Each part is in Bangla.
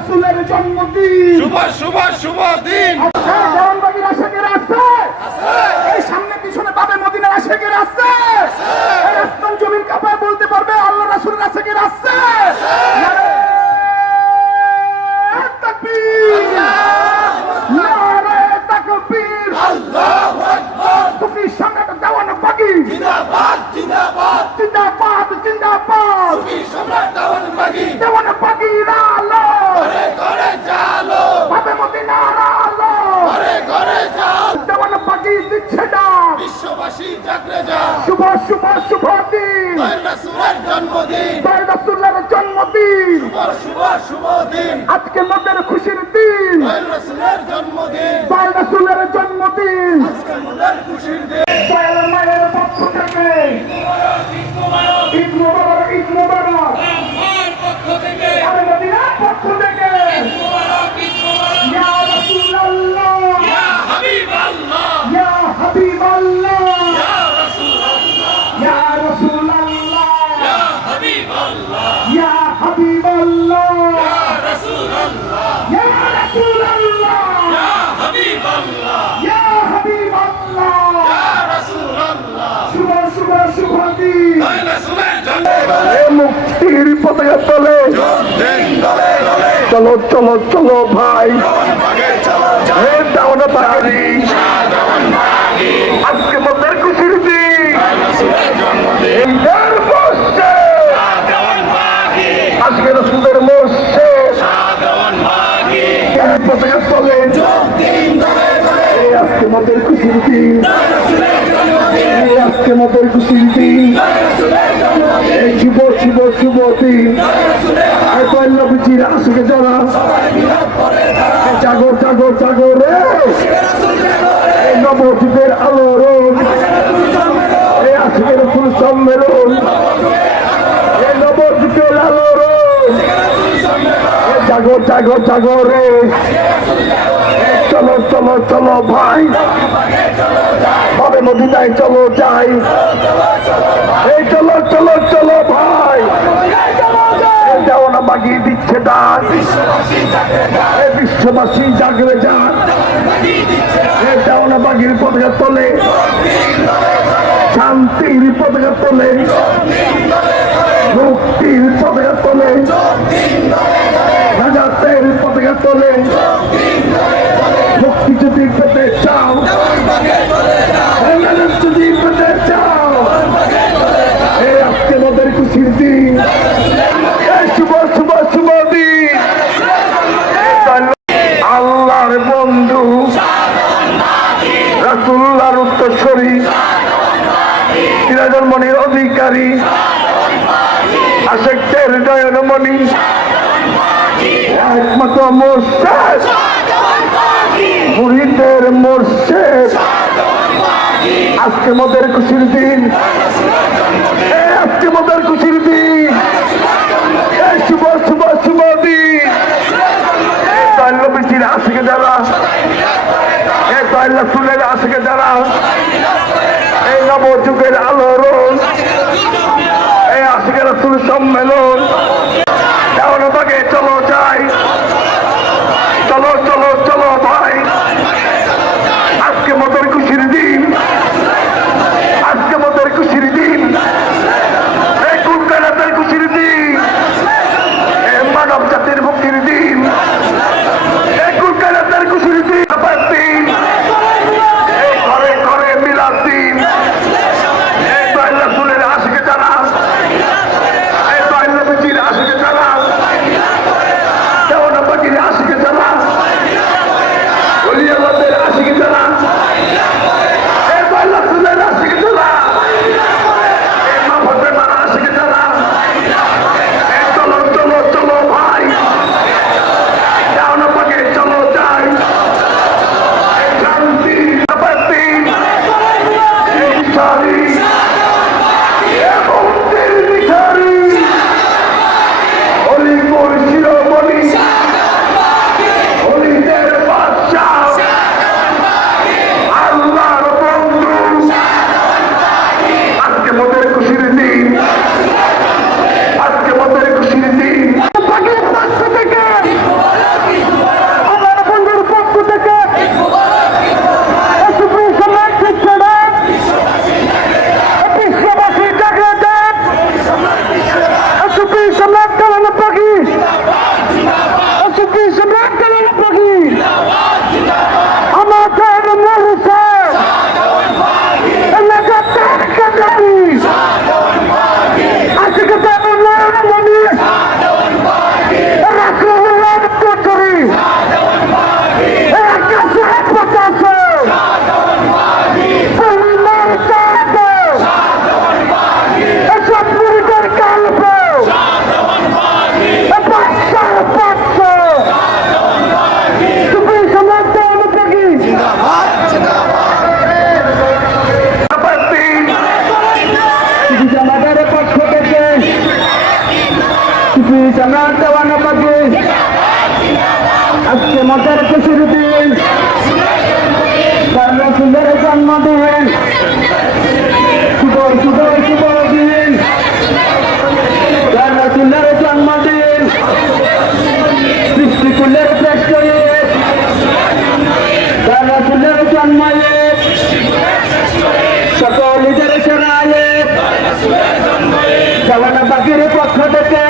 রাসূলের জন্মদিন, শুভ শুভ শুভ দিন। দেওয়ানবাগির আশেকের আছে, এই সামনে পিছনে বাবে মদিনার আশেকের আছে, এই আসমান জমিন কাঁপায় বলতে পারবে আল্লাহ রাসূলের আশেকের আছে। নারে তাকবীর, নারে তাকবীর, আল্লাহু আকবার। সুফি সম্রাট দেওয়ানবাগি জিন্দাবাদ জিন্দাবাদ, জিন্দাবাদ জিন্দাবাদ, সুফি সম্রাট দেওয়ানবাগি দেওয়ানবাগির আলো, ঘরে ঘরে জালো, বাবে মদিনার আলো, ঘরে ঘরে জাল। দেওয়ানবাগি দিচ্ছে ডাক, বিশ্ববাসী জাগরে যা, শুভ শুভ শুভ দিন, দয়াল রাসূলের জন্মদিন, দয়াল রাসূলের জন্মদিন, শুভ শুভ শুভ দিন। আজকে মোদের খুশির দিন, দয়াল রাসূলের জন্মদিন, দয়াল রাসূলের জন্মদিন। আজকে মোদের খুশির দিন। দয়াল মায়ের পক্ষ থেকে ঈদ মোবারক, ঈদ মোবারক, আমার পক্ষ থেকে বাবে মদিনার পক্ষ থেকে মুবারক, ঈদ মুবারক। ইয়া রাসূলুল্লাহ, ইয়া হাবিবাল্লাহ, ইয়া হাবিবাল্লাহ, ইয়া রাসূলুল্লাহ, ইয়া রাসূলুল্লাহ, ইয়া হাবিবাল্লাহ, ইয়া হাবিবাল্লাহ, ইয়া রাসূলুল্লাহ, ইয়া রাসূলুল্লাহ, ইয়া হাবিবাল্লাহ, ইয়া হাবিবাল্লাহ। ইয়া রাসূলুল্লাহ। শুভ শুভ শুভ দিন, দয়াল রাসূলের জন্মদিন, এ মুক্তির পতাকা তলে দিন দলে দলে, চলো চলো চলো ভাই, দেওয়ানবাগে চলো যা, হে দেওয়ানবাগি, দেওয়ানবাগি আজকে মোদের খুশির দিন, রাসূলের জন্মদিন, ঈদের মসজিদে দেওয়ানবাগি আজকে রাসূলের মসজিদে দেওয়ানবাগি এই পতাকা তলে, দিন দলে দলে, এই আজকে মোদের খুশির দিন, এই আজকে মোদের খুশির দিন, এই শুভ শুভ শুভ দিন, আর কয়লা বিচির আসুকে যারা জাগো জাগো জাগো রে, এই নবযুগের আলোড়ন, এই আজকের ফুল সম্মেলন, এই নবযুগের আলোড়ন, এই জাগো জাগো জাগো রে, চলো চলো চলো ভাই, বাবে মদিনায় চলো যাই, এই চলো চলো চলো ভাই, এই দেওয়ানবাগি দিচ্ছে ডাক, এই বিশ্ববাসী জাগরে যান, এই দেওয়ানবাগির পতাকা তোলে, শান্তির পতাকা তোলে, মুক্তির পতাকা তোলে, রাজাতের পতাকা তোলে। মুক্তি যদি পেতে চাও, রাজা যদি পেতে চাও, এই আজকে মোদের খুশির দিন, এই শুভ শুভ শুভ দিন, আল্লাহর বন্ধু রাসূলুল্লাহর উত্তরসূরি, চিরজন্মনির অধিকারী, আশেকদের নয়নমণি, একমাত্র মুর্শিদ, মুরিদের মুর্শিদ, আজকে মোদের খুশির দিন, আজকে মোদের খুশির দিন, এই শুভ শুভ শুভ দিন, এই দয়াল নবীর আশিকে যারা, এই দয়াল রাসূলের আশিকে যারা, এই নবযুগের আলোড়ন, এই আশিকে রাসূল সম্মেলন, দেওয়ানবাগে চলো যাই, চলো চলো চলো ভাই, আজকে মোদের খুশির দিন, আজকে মোদের খুশির দিন, এই কুলকাতার খুশির দিন, এই মানব জাতির মুক্তির দিন, এই কুলকাতার খুশির দিন, দিন, এই ঘরে ঘরে মিলাদ দিন, এই মদের খুশির দিন, তার রাসূলের জন্মদিন, শুভ শুভ শুভ দিন, তার রাসূলের জন্মদিন, সৃষ্টিকুলের শ্রেষ্ঠ ঈদ, তার রাসূলের জন্ম ঈদ, সকল ঈদের সেরা ঈদ, জওয়ান পাখির পক্ষ থেকে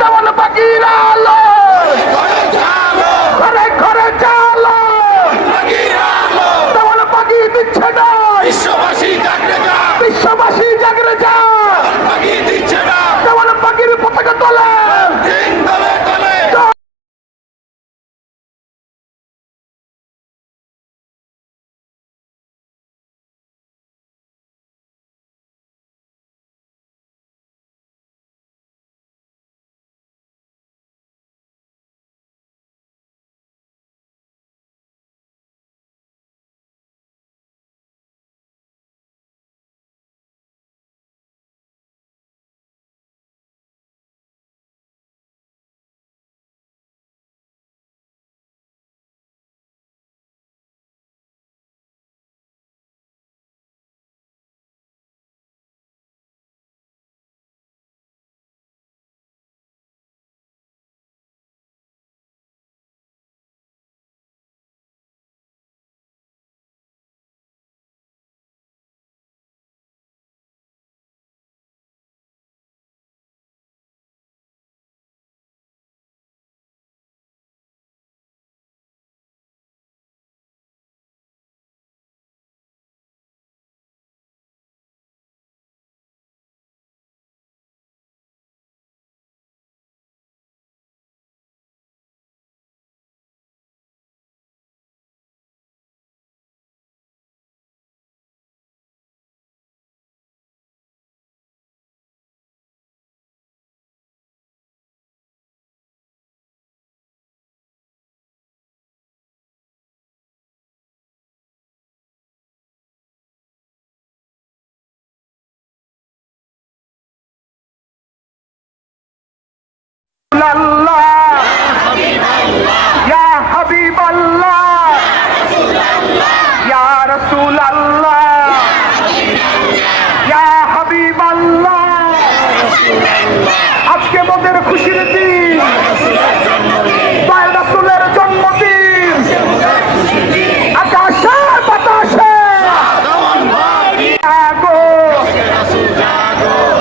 জওয়ান পাখির আলো ঘরে ঘরে চালো, জওয়ান পাখি দিচ্ছে না, বিশ্ববাসী জাগরে যা, বিশ্ববাসী জাগরে যা, পাখি দিচ্ছে না, জওয়ান পাখির পতাকা তোলে। দিন দলে দলে আল্লাহ ইয়া হাবিব আল্লাহ ইয়া রাসূল আল্লাহ ইয়া হাবিব আল্লাহ। আজকে মোদের খুশির দিন, দয়াল রাসূলের জন্মদিন, আকাশে বাতাসে জাগো,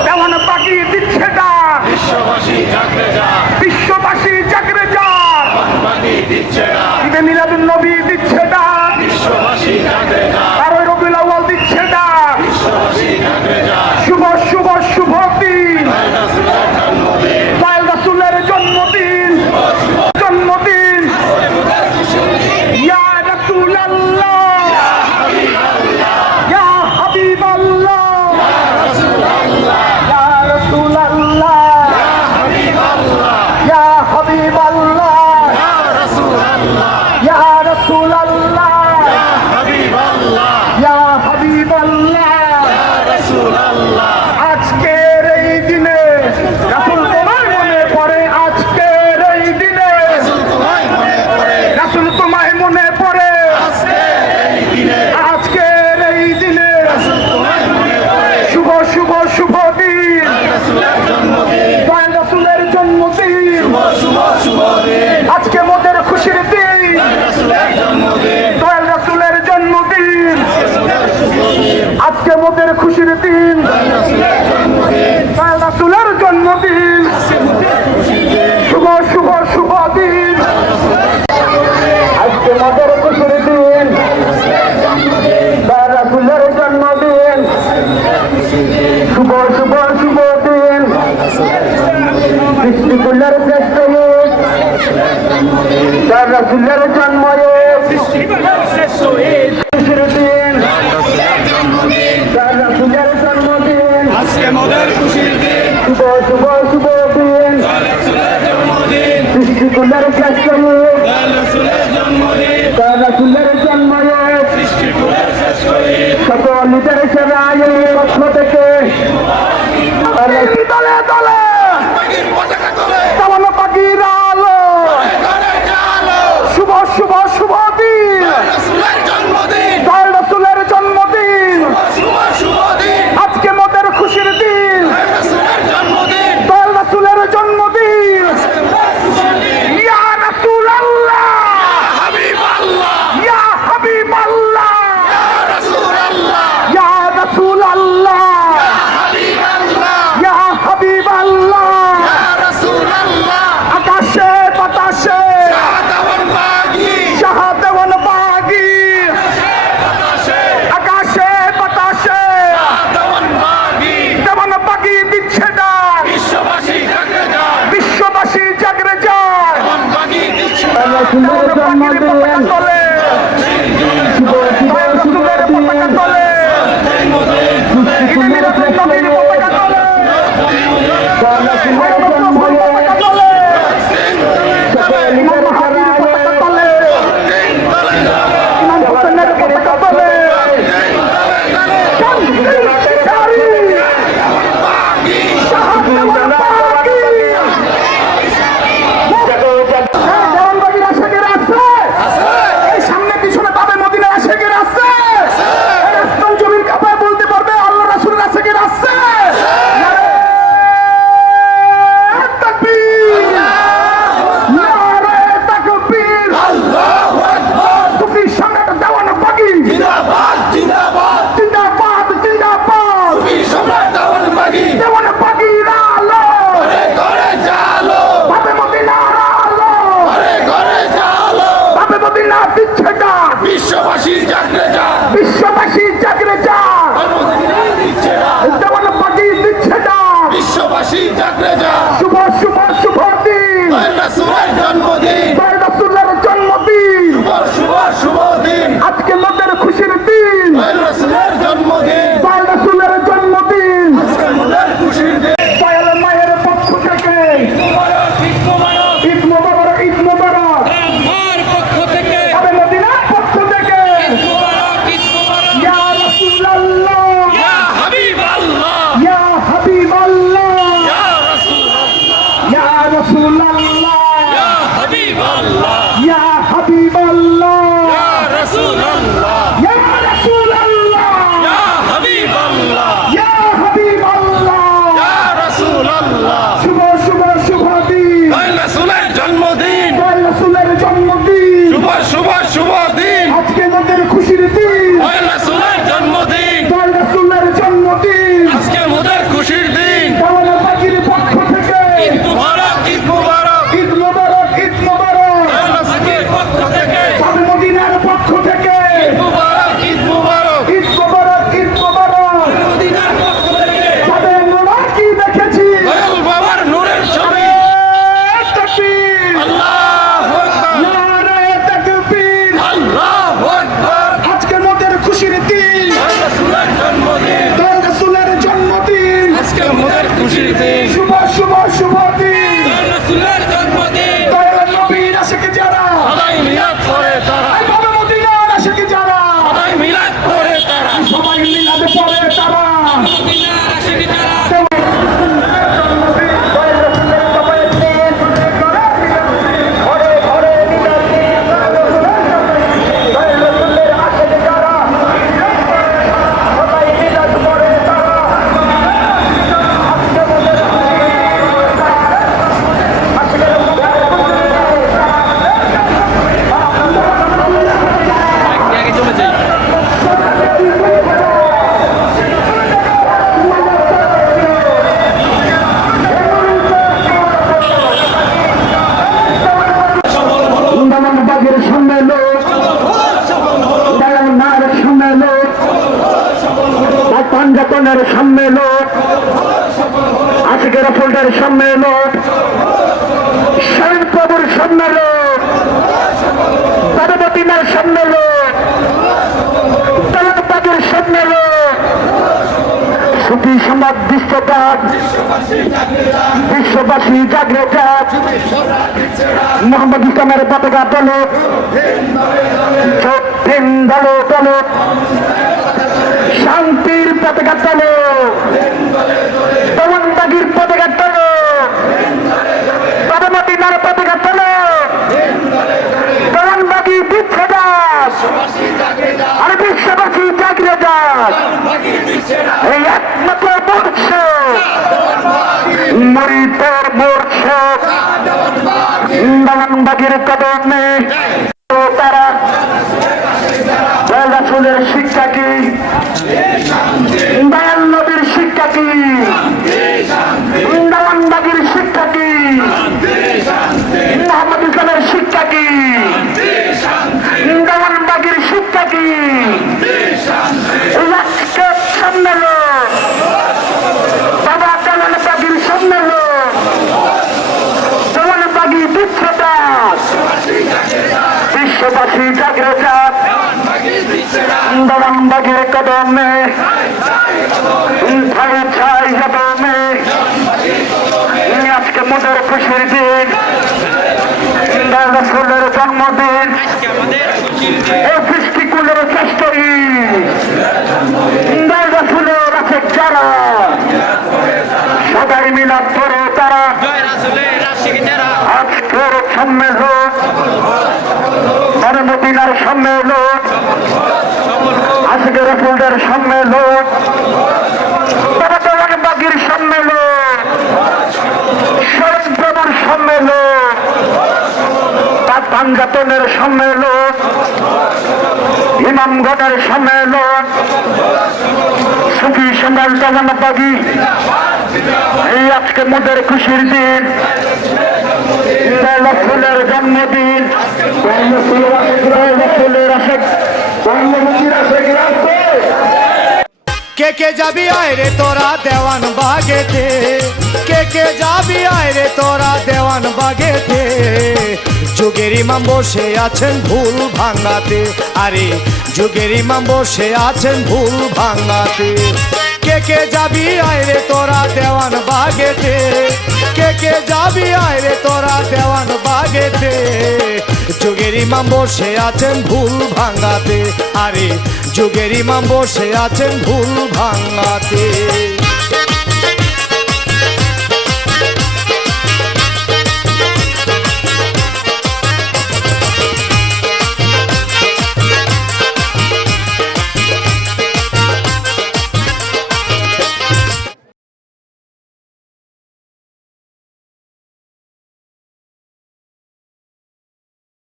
যেমন পাখি দিচ্ছে ডাক, বিশ্ববাসী জাগরে যা, বিশ্ববাসী জাগরে যা, পাখি দিচ্ছে না, ঈদে মিলাদুন নবী দিচ্ছে ডাক, বিশ্ববাসী জাগরে যা, 12 রবিউল আউয়াল দিচ্ছে ডাক, বিশ্ববাসী জাগরে যা, শুভ শুভ শুভ দিন, রাসূলের জন্মদিন, দয়াল রাসূলের জন্মদিন, জন্মদিন, ইয়া রাসূল আল্লাহ ইয়া হাবিব আল্লাহ ইয়া রাসূল আল্লাহ ইয়া হাবিব আল্লাহ ইয়া রাসূল আল্লাহ ইয়া হাবিব আল্লাহ। আজকের এই দিনে রাসূল তোমায় মনে পড়ে, আজকের এই দিনে রাসূল তোমায় মনে পড়ে, আজকের এই দিনে শুভ শুভ শুভ দিন, দয়াল রাসূলের জন্মদিন, আজকে মোদের খুশির দিন, দয়াল রাসূলের জন্মদিন, আজকে মোদের খুশির দিন, দয়াল রাসূলের জন্মদিন, শুভ শুভ শুভ দিন, আজকে মোদের খুশির দিন, দয়াল রাসূলের জন্মদিন, শুভ শুভ শুভ দিন, সৃষ্টিকুলের শ্রেষ্ঠ ঈদ, দয়াল রাসূলের জন্ম ঈদ, খুশির দিন, দয়াল রাসূলের জন্মদিন, আজকে মোদের খুশির দিন, শুভ শুভ শুভ দিন, রাসূলের জন্মদিন, সৃষ্টিকুলের শ্রেষ্ঠ ঈদ, রাসূলের জন্মদিন, দয়াল রাসূলের জন্ম ঈদ, সৃষ্টিকুলের শ্রেষ্ঠ ঈদ, সকল ঈদের সেরা ঈদ পক্ষ থেকে দলে দলে পাখির পতাকা তোলে, জওয়ান পাখির আলো ঘরে রাসূলের জন্মদিন শুভ শুভ শুভ দিন ঈদে মিলাদুন নবীর পতাকা তোলে রাসূলের জন্মদিন সকল ইমাম মাহাদির পতাকা তোলে ইমাম হোসেনের পতাকা তোলে দেওয়ানবাগির আশেকের আছে এই সামনে পিছনে পাবে মদিনার আশেকের আছে এই আসমান জমিন কাঁপায় বলতে পারবে আল্লাহ রাসূলের আশেকের আছে নারে তাকবীর নারে তাকবীর আল্লাহু আকবার তুমি সম্রাট দেওয়ানবাগি জিন্দাবাদ জিন্দাবাদ জিন্দাবাদ জিন্দাবাদ তুমি সম্রাট দেওয়ানবাগী দেওয়ানবাগির আলো ঘরে ঘরে জালো পাবে মদিনার আলো ঘরে ঘরে জালো পাবে মদিনা দিচ্ছে ডাক বিশ্ববাসী জাগরে যা বিশ্ববাসী জাগরে যাক দিচ্ছে না দেওয়ানবাগি দিচ্ছে ডাক বিশ্ববাসী জাগরে যা শুভ শুভ শুভ দিন রাসূলের জন্মদিন রাসূলের জন্মদিন শুভ শুভ শুভ দিন আজকে মোদের খুশির দিন রাসূলের জন্মদিন রাসূলের জন্মদিন মোদের খুশির দিন দয়াল মায়ের পক্ষ থেকে ঈদ মোবারক ঈদ মোবারক আমার পক্ষ থেকে পাবে মদিনার পক্ষ থেকে মুবারক ঈদ মুবারক ইয়া রাসূলুল্লাহ ইয়া হাবিবাল্লাহ ইয়া হাবিবাল্লাহ ইয়া রাসূলুল্লাহ ইয়া রাসূলুল্লাহ ইয়া হাবিবাল্লাহ ইয়া হাবিবাল্লাহ ইয়া রাসূলুল্লাহ ইয়া রাসূলুল্লাহ ইয়া হাবিবাল্লাহ ইয়া হাবিবাল্লাহ ইয়া রাসূলুল্লাহ শুভ শুভ শুভ দিন রাসূলের জন্মদিন রাসূলের জন্মদিন শুভ শুভ শুভ দিন আজকে মোদের খুশির দিন রাসূলের জন্মদিন রাসূলের জন্মদিন আজকে মোদের খুশির দিন দেওয়ানবাগির পক্ষ থেকে ঈদ মুবারক ঈদ মুবারক ঈদ মোবারক ঈদ মোবারক রাসূলের পক্ষ থেকে পাবে মদিনার পক্ষ থেকে মুবারক ঈদ মুবারক ঈদ মোবারক ঈদ মোবারক মদিনার পক্ষ থেকে পাবে মোরা কি দেখেছি দয়াল বাবার নূরের ছবি তাকবীর আল্লাহু আকবার নারে তাকবীর আল্লাহু আকবার আজকে মোদের খুশির দিন রাসূলের জন্মদিন রাসূলের জন্মদিন আজকে মোদের খুশির দিন শুভ শুভ শুভ দিন রাসূলের জন্মদিন দয়াল নবীর আশিক যারা সবাই মিলাদ করে তারা এই পাবে মদিনার আশিক যারা সবাই মিলাদ করে তারা সবাই মিলাদে পড়ে তারা মদিনার আশিক যারা দামানবাগের সামনে লোক দয়াল মায়ের সামনে লোক পাঞ্জাতনের সামনে লোক আজকের ফোল্ডার সামনে লোক শাহিন প্রভুর সামনে লোক পার্বতীনার সামনে লোক দামানবাগের সামনে লোক সুখী সমাজ বিশ্ববাদ বিশ্ববাসী জাগরে যাক মোহাম্মদ ইসলামের পতাকা তোলো দিন দলো তোলো শান্তির পতাকা তোলো দেওয়ানবাগির পতাকা তোলো পার্বতীনার পতাকা তোলো দেওয়ানবাগি দিচ্ছে দাস আর বিশ্ববাসী জাগরে যাক এই একমাত্র মূর্ছ মরিতর মূর্ছ দেওয়ানবাগির কদমে তারা রাসূলের দেশবাসী জাগরে যাক দালামবাগের কদমে ছাই ছাই কদমে আজকে মোদের খুশির দিন রাসূলের জন্মদিন এই সৃষ্টিকুলের শ্রেষ্ঠ ঈদ রাসূলের আছে যারা সবাই মিলাদ করে তারা আজকের সম্মেলন মদিনার সম্মেলন আজকে রাসূলের সম্মেলন বাগির সম্মেলন শরীফ প্রভুর সম্মেলন পাঞ্জাতনের সম্মেলন ইমামগণের সম্মেলন সুফি সম্রাট জালানবাগী এই আজকে মোদের খুশির দিন রাসূলের জন্মদিন রাসূলের আশেক বাংলাদেশের আশেক রাসূল কে কে যাবি আয় রে তোরা দেওয়ান বাগেতে কে কে যাবি আয় রে তোরা দেওয়ান বাগেতে যুগের ইমাম বসে আছেন ভুল ভাঙাতে আরে যুগের ইমাম বসে আছেন ভুল ভাঙাতে কে কে যাবি আয় রে তোরা দেওয়ান বাগেতে কে কে যাবি আয় রে তোরা দেওয়ান বাগেতে যুগের ইমাম বসে আছেন ভুল ভাঙাতে আরে যুগের ইমাম বসে আছেন ভুল ভাঙাতে